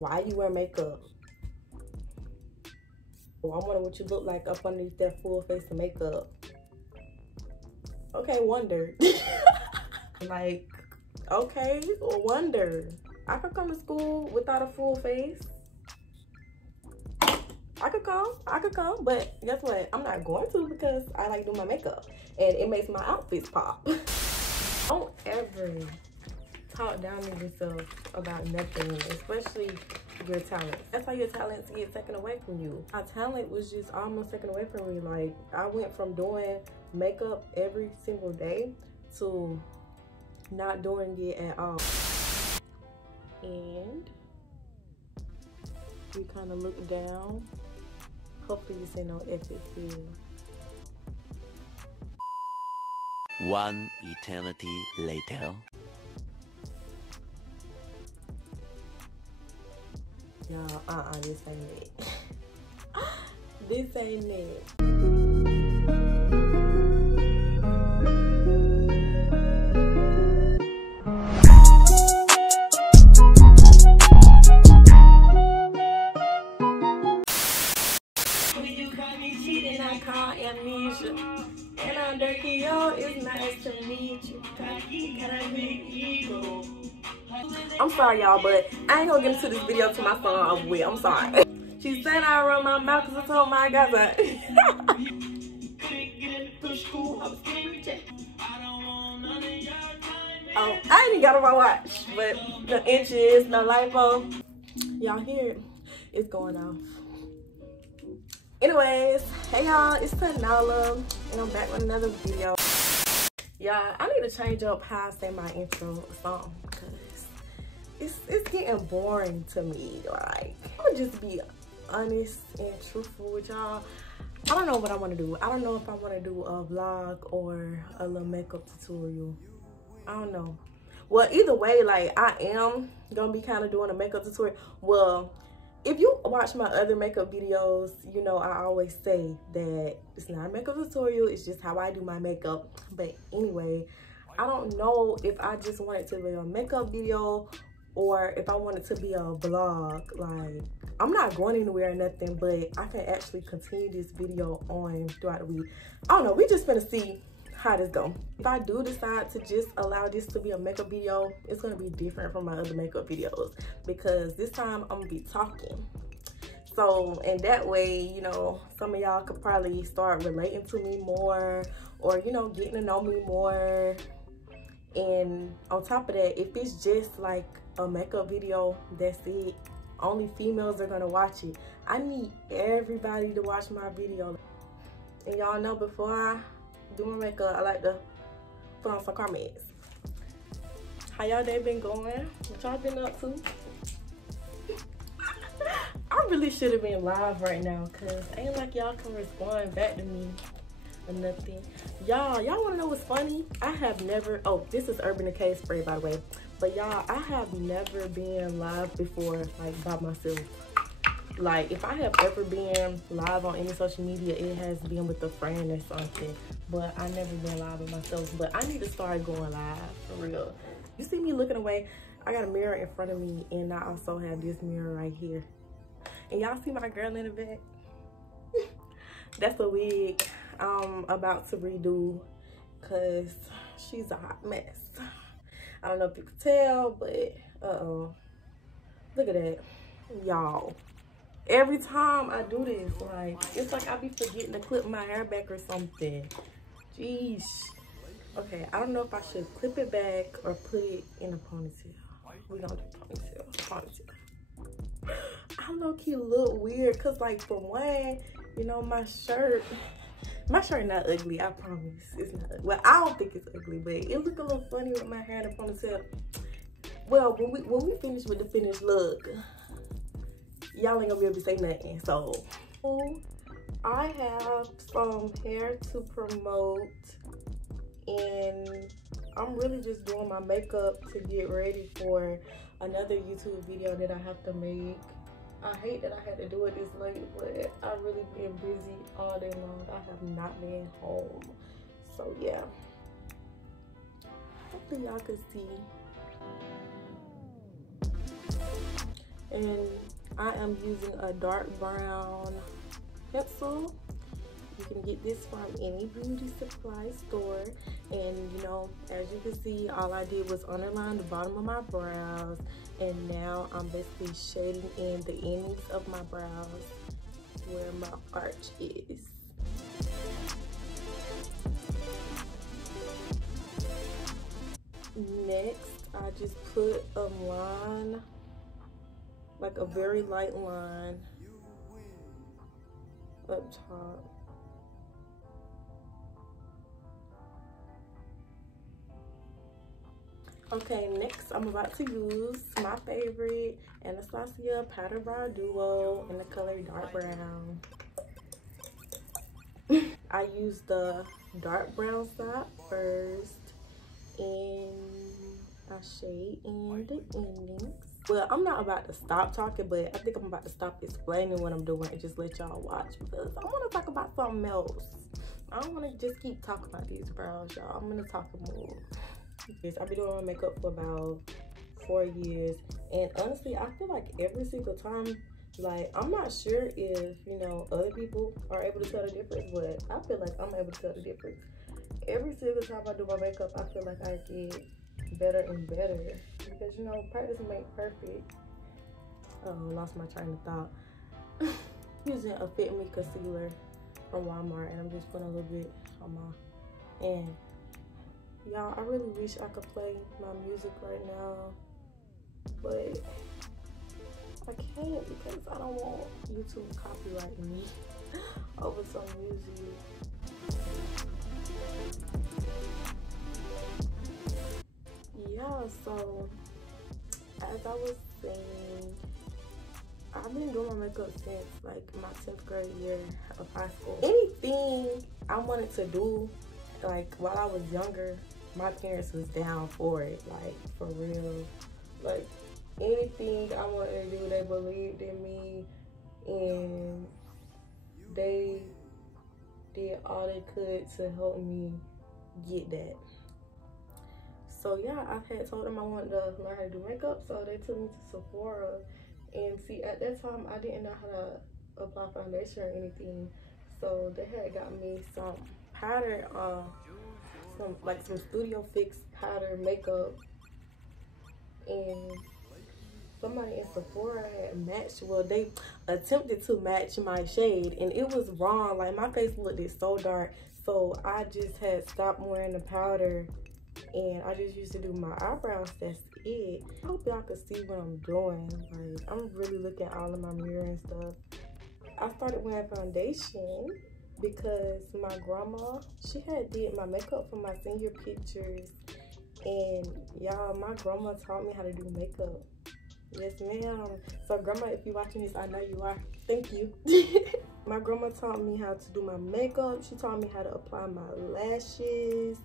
Why you wear makeup? Oh, I wonder what you look like up underneath that full face of makeup. Okay, wonder. Like, okay, wonder. I could come to school without a full face. I could come, but guess what? I'm not going to because I like doing my makeup and it makes my outfits pop. Don't ever talk down to yourself about nothing, especially your talent. That's how your talents get taken away from you. My talent was just almost taken away from me. Like, I went from doing makeup every single day to not doing it at all. And you kind of look down. Hopefully this ain't no epic feel. One eternity later. Y'all, this ain't it. This ain't it. When you got me cheating, I call amnesia. And I'm dirty, yo, it's nice to meet you. I'm sorry, y'all, but I ain't gonna get into this video till my song over with. I'm sorry. She said I run my mouth because I told my guys that. Oh, I ain't even got on my watch, but the inches, the lipo. Y'all hear it? It's going off. Anyways, hey y'all, it's Tanala, and I'm back with another video. Y'all, I need to change up how I say my intro song because it's getting boring to me. Like, I'm gonna just be honest and truthful with y'all. I don't know what I want to do. I don't know if I want to do a vlog or a little makeup tutorial. I don't know. Well, either way, like, I am gonna be kind of doing a makeup tutorial. Well, if you watch my other makeup videos, you know I always say that it's not a makeup tutorial, it's just how I do my makeup. But anyway, I don't know if I just want it to be a makeup video or if I want it to be a vlog. Like, I'm not going anywhere or nothing, but I can actually continue this video on throughout the week. I don't know, we just finna see how this go. If I do decide to just allow this to be a makeup video, it's gonna be different from my other makeup videos because this time I'm gonna be talking. So, and that way, you know, some of y'all could probably start relating to me more or, you know, getting to know me more. And on top of that, if it's just like a makeup video, that's it. Only females are gonna watch it. I need everybody to watch my video. And y'all know before I do my makeup, I like to put on some comments. How y'all day been going? What y'all been up to? I really should have been live right now because ain't like y'all can respond back to me or nothing. Y'all want to know what's funny? I have never, oh, this is Urban Decay spray, by the way. But y'all, I have never been live before, like, by myself. Like, if I have ever been live on any social media, it has been with a friend or something. But I never been live with myself. But I need to start going live, for real. You see me looking away? I got a mirror in front of me, and I also have this mirror right here. And y'all see my girl in the back? That's a wig I'm about to redo because she's a hot mess. I don't know if you could tell, but uh-oh. Look at that, y'all. Every time I do this, like, it's like I be forgetting to clip my hair back or something. Jeez. Okay, I don't know if I should clip it back or put it in a ponytail. We're gonna do ponytail. I low-key look weird because, like, for one, you know, my shirt not ugly, I promise. It's not ugly. Well, I don't think it's ugly, but it look a little funny with my hair in a ponytail. Well, when we finish with the finished look, y'all ain't gonna be able to say nothing. So I have some hair to promote, and I'm really just doing my makeup to get ready for another YouTube video that I have to make. I hate that I had to do it this late, but I've really been busy all day long. I have not been home. So yeah, hopefully y'all can see. And I am using a dark brown pencil. You can get this from any beauty supply store. And you know, as you can see, all I did was underline the bottom of my brows, and now I'm basically shading in the endings of my brows where my arch is. Next, I just put a line, like a very light line up top. Okay, next I'm about to use my favorite Anastasia Powder Brow Duo in the color dark brown. I use the dark brown side first, and I shade in the endings. Well, I'm not about to stop talking, but I think I'm about to stop explaining what I'm doing and just let y'all watch, because I want to talk about something else. I don't want to just keep talking about these brows, y'all. I'm going to talk more. I've been doing my makeup for about 4 years, and honestly, I feel like every single time, like, I'm not sure if, you know, other people are able to tell the difference, but I feel like I'm able to tell the difference. Every single time I do my makeup, I feel like I get better and better, because, you know, practice makes perfect. Oh, lost my train of thought. Using a Fit Me concealer from Walmart, and I'm just putting a little bit on my hand. Y'all, I really wish I could play my music right now, but I can't because I don't want YouTube copyrighting me over some music. Yeah, so as I was saying, I've been doing my makeup since like my 10th grade year of high school. Anything I wanted to do, like while I was younger, my parents was down for it, like for real. Like anything I wanted to do, they believed in me, and they did all they could to help me get that. So yeah, I had told them I wanted to learn how to do makeup, so they took me to Sephora. And see, at that time, I didn't know how to apply foundation or anything, so they had got me some powder, some Studio Fix powder makeup, and somebody in Sephora had matched, well, they attempted to match my shade, and it was wrong. Like, my face looked so dark, so I just had stopped wearing the powder, and I just used to do my eyebrows. That's it. I hope y'all can see what I'm doing. Like, I'm really looking all in my mirror and stuff. I started wearing foundation because my grandma, she had did my makeup for my senior pictures, and y'all, my grandma taught me how to do makeup. Yes, ma'am. So grandma, if you're watching this, I know you are. Thank you. My grandma taught me how to do my makeup. She taught me how to apply my lashes,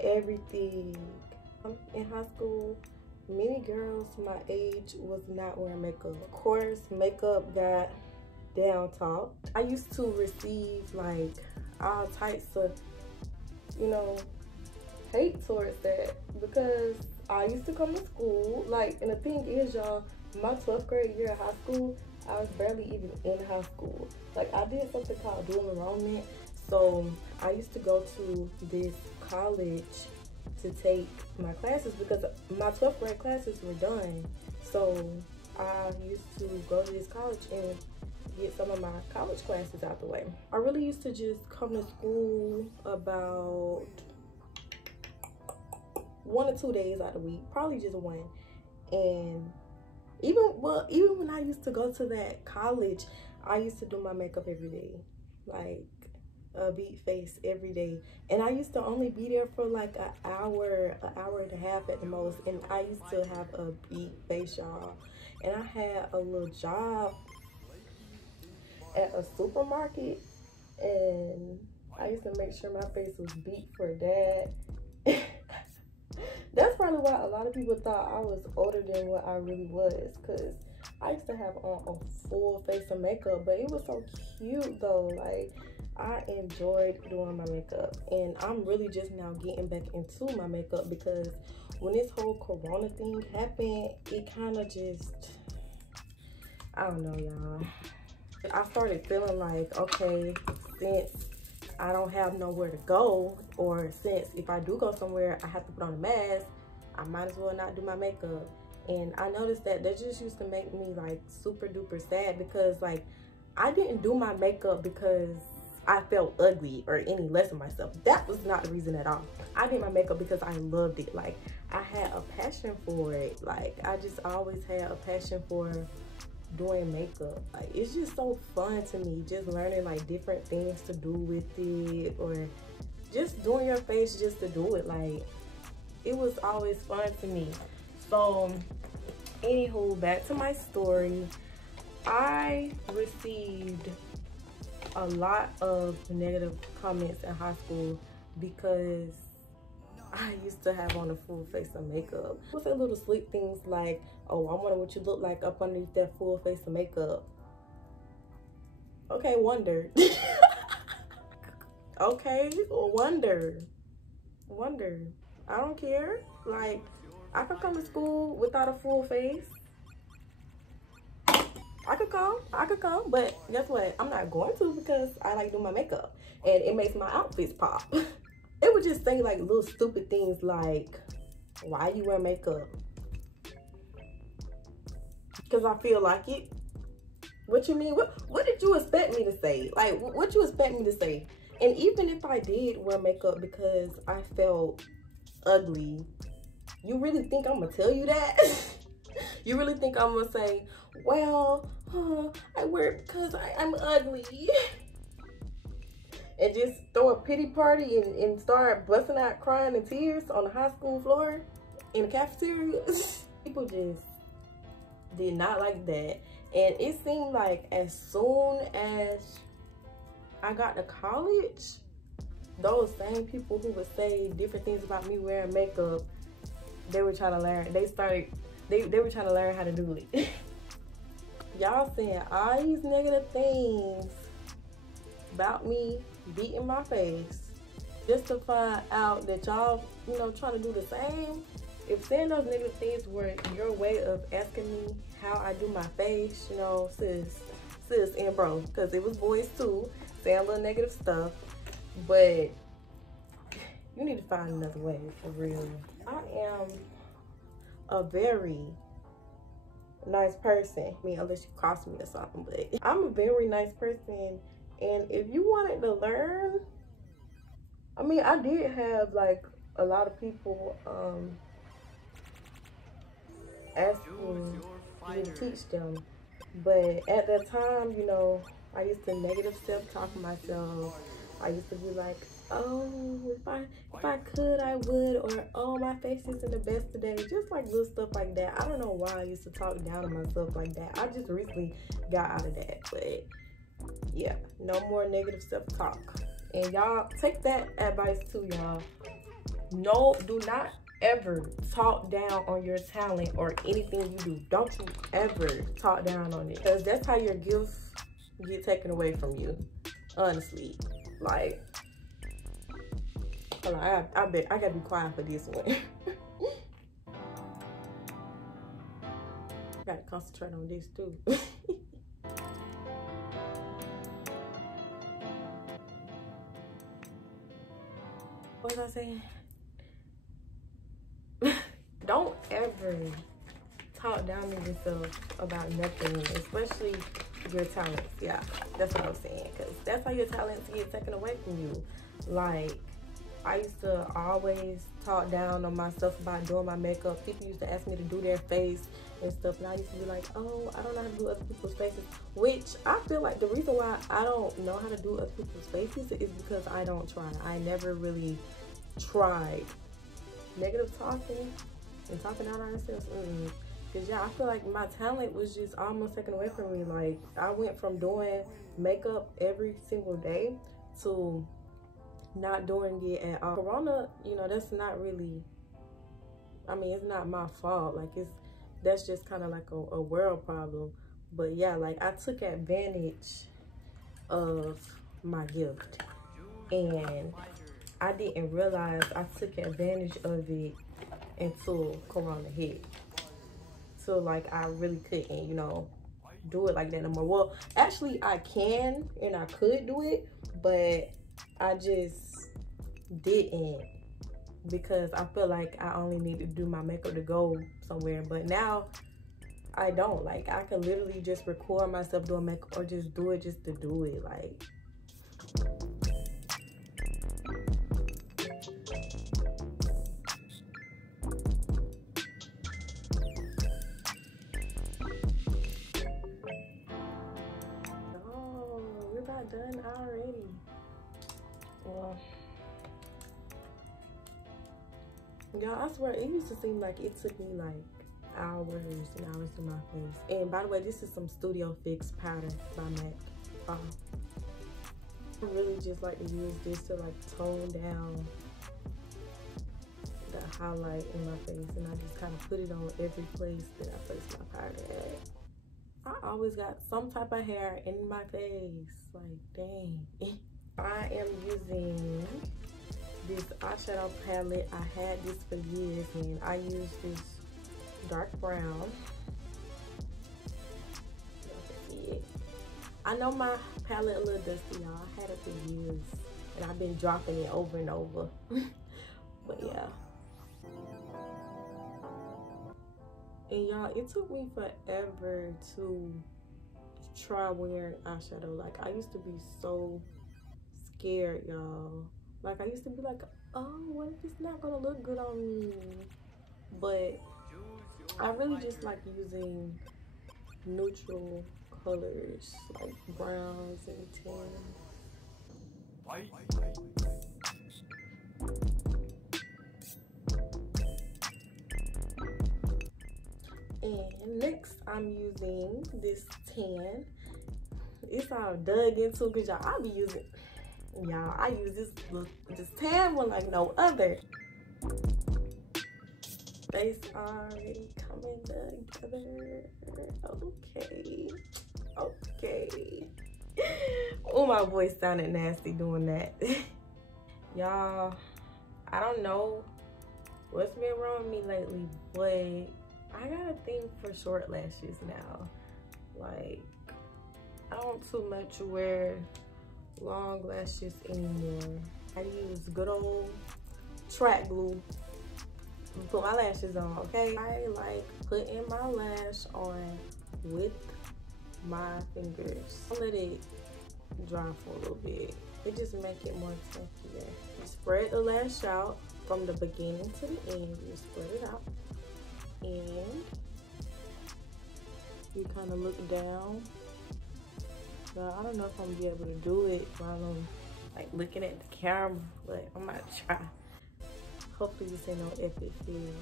everything. In high school, many girls my age was not wearing makeup. Of course, makeup got down talk. I used to receive like all types of, you know, hate towards that, because I used to come to school, like, and the thing is, y'all, my 12th grade year of high school, I was barely even in high school. Like, I did something called dual enrollment, so I used to go to this college to take my classes because my 12th grade classes were done. So I used to go to this college and get some of my college classes out the way. I really used to just come to school about 1 or 2 days out of the week, probably just one. And even when I used to go to that college, I used to do my makeup every day, like a beat face every day. And I used to only be there for like an hour and a half at the most, and I used to have a beat face, y'all. And I had a little job at a supermarket, and I used to make sure my face was beat for that. That's probably why a lot of people thought I was older than what I really was, because I used to have on a full face of makeup, but it was so cute though. Like, I enjoyed doing my makeup, and I'm really just now getting back into my makeup because when this whole corona thing happened, it kind of just, I don't know, y'all. I started feeling like, okay, since I don't have nowhere to go, or since if I do go somewhere, I have to put on a mask, I might as well not do my makeup. And I noticed that just used to make me like super duper sad, because like I didn't do my makeup because I felt ugly or any less of myself. That was not the reason at all. I did my makeup because I loved it. Like I had a passion for it. Like I just always had a passion for doing makeup. Like it's just so fun to me, just learning like different things to do with it, or just doing your face just to do it. Like it was always fun to me. So anywho, back to my story. I received a lot of negative comments in high school because I used to have on a full face of makeup. It was a little sweet things like, oh, I wonder what you look like up underneath that full face of makeup. Okay, wonder. Okay, wonder. I don't care. Like, I could come to school without a full face. I could come, but guess what? I'm not going to, because I like doing my makeup and it makes my outfits pop. They would just say like little stupid things like, why you wear makeup? Because I feel like it. What you mean? What did you expect me to say? Like, what you expect me to say? And even if I did wear makeup because I felt ugly, you really think I'm gonna tell you that? You really think I'm gonna say, well, I wear it because I'm ugly, and just throw a pity party and start busting out crying in tears on the high school floor in the cafeteria? People just did not like that. And it seemed like as soon as I got to college, those same people who would say different things about me wearing makeup, they were trying to learn. They were trying to learn how to do it. Y'all saying all these negative things about me beating my face just to find out that y'all, you know, trying to do the same. If saying those negative things were your way of asking me how I do my face, you know, sis and bro, because it was boys too, saying a little negative stuff, but you need to find another way, for real. I am a very nice person. I mean, unless you cross me or something, but I'm a very nice person. And if you wanted to learn, I mean, I did have like a lot of people asking me to teach them, but at that time, you know, I used to negative self-talk myself. I used to be like, oh, if I could, I would, or oh, my face isn't the best today. Just like little stuff like that. I don't know why I used to talk down to myself like that. I just recently got out of that, but yeah, no more negative self-talk. And y'all take that advice too, y'all. No, do not ever talk down on your talent or anything you do. Don't you ever talk down on it, because that's how your gifts get taken away from you, honestly. Like, hold on, I bet I gotta be quiet for this one. Gotta concentrate on this too. What was I saying? Don't ever talk down to yourself about nothing, especially your talents. Yeah, that's what I'm saying, because that's how your talents get taken away from you. Like, I used to always talk down on myself about doing my makeup. People used to ask me to do their face and stuff, and I used to be like, oh, I don't know how to do other people's faces, which I feel like the reason why I don't know how to do other people's faces is because I don't try. I never really tried. Negative talking and talking out on ourselves, because yeah, I feel like my talent was just almost taken away from me. Like, I went from doing makeup every single day to not doing it at all. Corona, you know, that's not really, I mean, it's not my fault. Like, that's just kind of like a world problem. But yeah, like, I took advantage of my gift, and I didn't realize I took advantage of it until Corona hit. So like, I really couldn't, you know, do it like that no more. Well, actually I can and I could do it, but I just didn't because I feel like I only need to do my makeup to go somewhere. But now I don't. Like, I can literally just record myself doing makeup or just do it just to do it. Like, oh, we're about done already. Well, y'all, I swear, it used to seem like it took me like hours and hours to my face. And by the way, this is some Studio Fix powder by MAC. I really just like to use this to like tone down the highlight in my face, and I just kind of put it on every place that I place my powder at. I always got some type of hair in my face, like dang. I am using this eyeshadow palette. I had this for years, and I use this dark brown. Y'all can see it. I know my palette a little dusty, y'all. I had it for years, and I've been dropping it over and over. But yeah. And y'all, it took me forever to try wearing eyeshadow. Like, I used to be so scared, y'all. Like, I used to be like, oh, what if it's not gonna look good on me? But I really just like using neutral colors, like browns and tans. And next, I'm using this tan. It's all dug into because y'all, I be using, y'all, I use this tan one like no other. Face already coming together. Okay. Okay. Oh, my voice sounded nasty doing that. Y'all, I don't know what's been wrong with me lately, but I got a thing for short lashes now. Like, I don't too much wear long lashes anymore. I use good old track glue to put my lashes on, okay? I like putting my lash on with my fingers. I let it dry for a little bit. It just make it more chunkier. Spread the lash out from the beginning to the end. You spread it out, and you kind of look down. So I don't know if I'm gonna be able to do it while I'm like looking at the camera, but I'm gonna try. Hopefully this ain't no epic fail.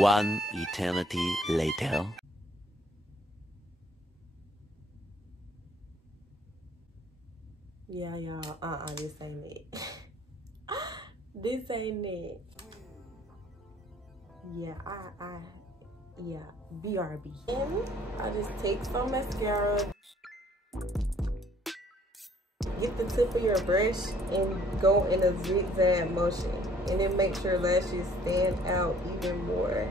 One eternity later. Yeah, y'all, this ain't it. This ain't it. Yeah, yeah, BRB. And I just take some mascara, get the tip of your brush and go in a zigzag motion, and then make sure lashes stand out even more.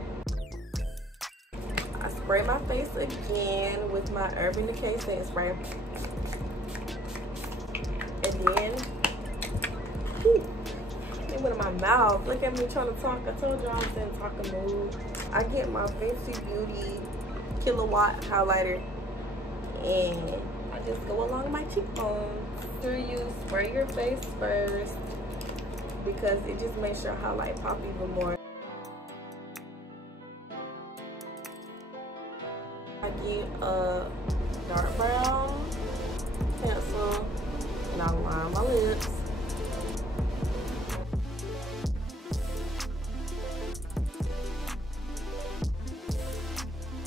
I spray my face again with my Urban Decay setting spray. And then, it went in my mouth. Look at me trying to talk. I told y'all I was in talking mood. I get my Fancy Beauty Kilowatt highlighter, and I just go along my cheekbones. Sure you spray your face first because it just makes your highlight pop even more. I get a dark brown pencil and I line my lips.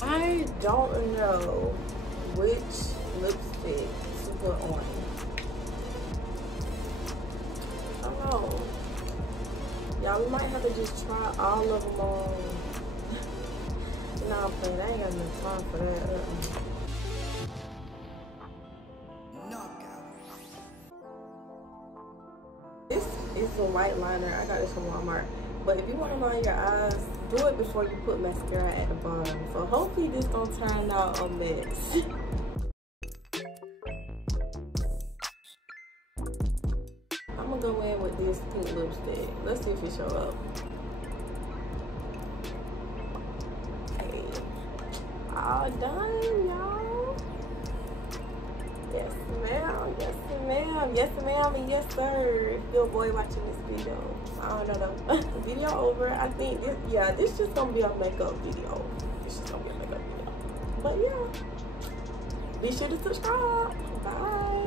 I don't know which lipstick to put on. I don't know. Y'all, we might have to just try all of them on. No, I'm playing. I ain't got enough time for that. This is a white liner. I got this from Walmart. But if you want to line your eyes, do it before you put mascara at the bottom. So hopefully this gonna turn out a mess. I'm gonna go in with this pink lipstick. Let's see if it show up. Okay. All done, y'all. Yes, ma'am. Yes, ma'am. Yes, ma'am. And yes, sir. If your boy watching this video, I don't know. The video over. I think this, yeah, this just gonna be a makeup video. It's just gonna be a makeup video. But yeah, be sure to subscribe. Bye.